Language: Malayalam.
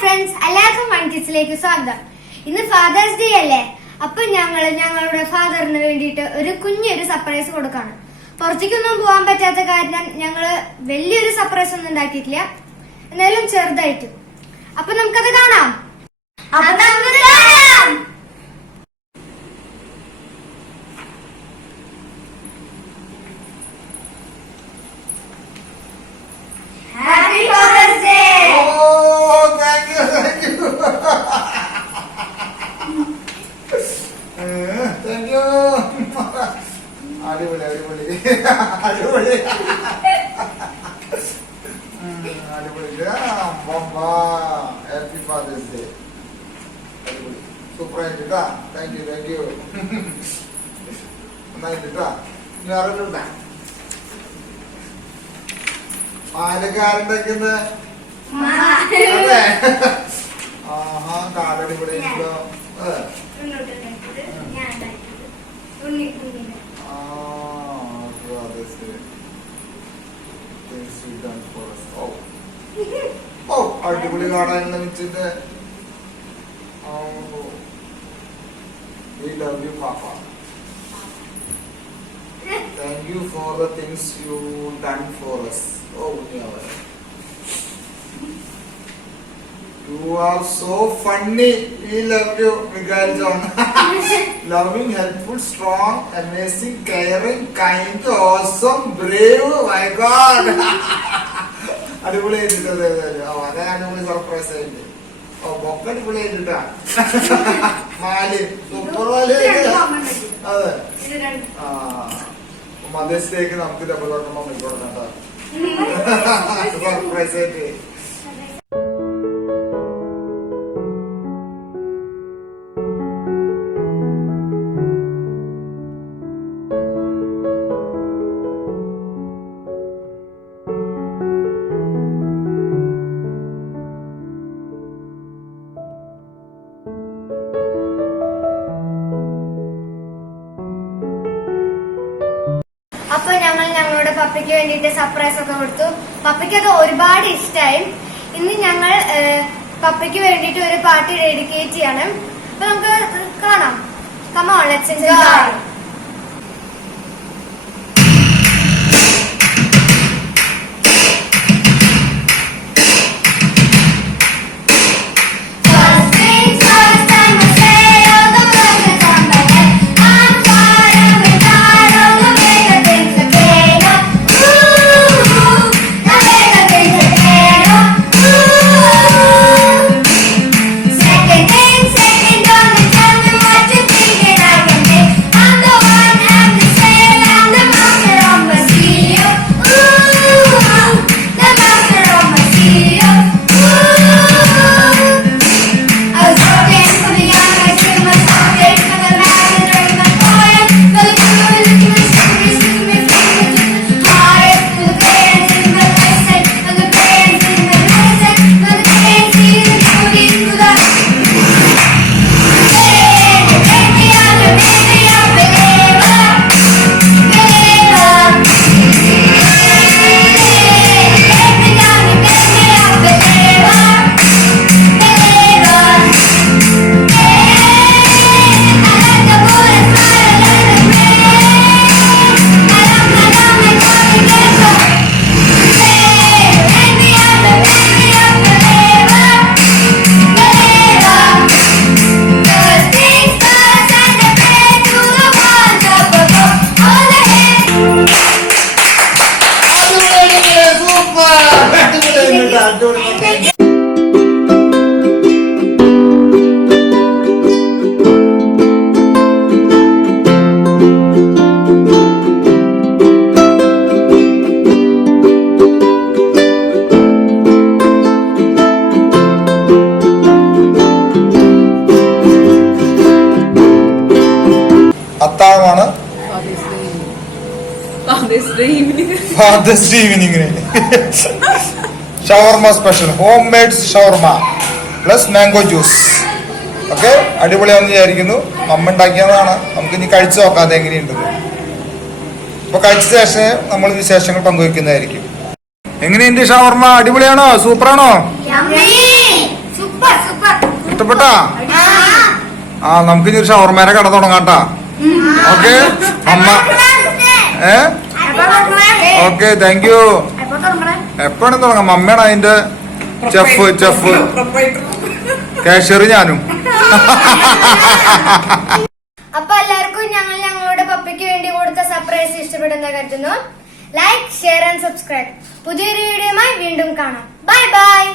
ഫ്രണ്ട്സ്, എല്ലാവർക്കും വൺകിഡ്സിലേക്ക് സ്വാഗതം. ഇന്ന് ഫാദേഴ്സ് ഡേ അല്ലേ? അപ്പൊ ഞങ്ങളുടെ ഫാദറിന് വേണ്ടിയിട്ട് ഒരു കുഞ്ഞൊരു സർപ്രൈസ് കൊടുക്കാണ്. പുറത്തേക്കൊന്നും പോകാൻ പറ്റാത്ത കാരണം ഞങ്ങള് വലിയൊരു സർപ്രൈസ് ഒന്നും ഉണ്ടാക്കിയിട്ടില്ല, എന്നാലും ചെറുതായിട്ട്. അപ്പൊ നമുക്കത് കാണാം. Happy Father's Day! Oh, thank you. Thank you. അടിപൊളി അടിപൊളി അടിപൊളി അടിപൊളി. Happy Father's Day. അടിപൊളി, സൂപ്പർ ആയിട്ടാ. താങ്ക് യു നന്നായിട്ടാ. ഇനി അറിയില്ല പാലക്കാരുണ്ടാക്കുന്ന ആഹാ കാലടിപൊളി. അടിപൊളി കാണാൻ വെച്ചിട്ട് we love you papa. Thank you for the things you done for us. Oh, you are so funny. We love you, Miguel John. Loving, helpful, strong, amazing, caring, kind, awesome, brave. My God. അടിപൊളി ആയിട്ടാ. അതേ അടിപൊളി സർപ്രൈസ് ആയിട്ട്. ഓ ബൊക്ക അടിപൊളി ആയിട്ടാ. മാല് സൂപ്പർ മാല്. അതെ, മദേഴ്സ് ഡേക്ക് നമുക്ക് ഡബിൾ ഓട്ടം കൊടുക്കാം സർപ്രൈസ് ആയിട്ട്. അപ്പൊ ഞങ്ങളുടെ പപ്പയ്ക്ക് വേണ്ടിയിട്ട് സർപ്രൈസ് ഒക്കെ കൊടുത്തു. പപ്പയ്ക്ക് അത് ഒരുപാട് ഇഷ്ടമായി. ഇന്ന് ഞങ്ങൾ പപ്പയ്ക്ക് വേണ്ടിയിട്ട് ഒരു പാട്ട് ഡെഡിക്കേറ്റ് ചെയ്യണം. അപ്പൊ നമുക്ക് കാണാം. Come on, let's enjoy. അത്താഴമാണ് ഫാദേഴ്സ് ഡേ ഈവനിങ്ങിന്. Shawarma special, home made shawarma plus mango juice. Okay, അടിപൊളിയാണെന്ന് വിചാരിക്കുന്നു. അമ്മ ഉണ്ടാക്കിയതാണ്. നമുക്ക് ഇനി കഴിച്ചു നോക്കാം അതെങ്ങനെയുണ്ടെന്ന്. അപ്പൊ കഴിച്ച ശേഷം നമ്മൾ വിശേഷങ്ങൾ പങ്കുവെക്കുന്നതായിരിക്കും. എങ്ങനെയുണ്ട് ഷവർമ? അടിപൊളിയാണോ? സൂപ്പറാണോ? ഇഷ്ടപ്പെട്ടാ? ആ നമുക്ക് ഇനി ഒരു ഷവർമേനെ കട തുടങ്ങാട്ടാ. ഓക്കെ അമ്മ. Okay thank you. എപ്പോഴും തുടങ്ങാം. അമ്മയാണ് അതിന്റെ ചെഫ് കാഷ്യർ ഞാനും. അപ്പൊ എല്ലാവർക്കും ഞങ്ങളുടെ പപ്പയ്ക്ക് വേണ്ടി കൊടുത്ത സർപ്രൈസ് ഇഷ്ടപ്പെടുന്ന കരുതുന്നു. Like, share and subscribe. പുതിയൊരു വീഡിയോയുമായി വീണ്ടും കാണാം. Bye bye.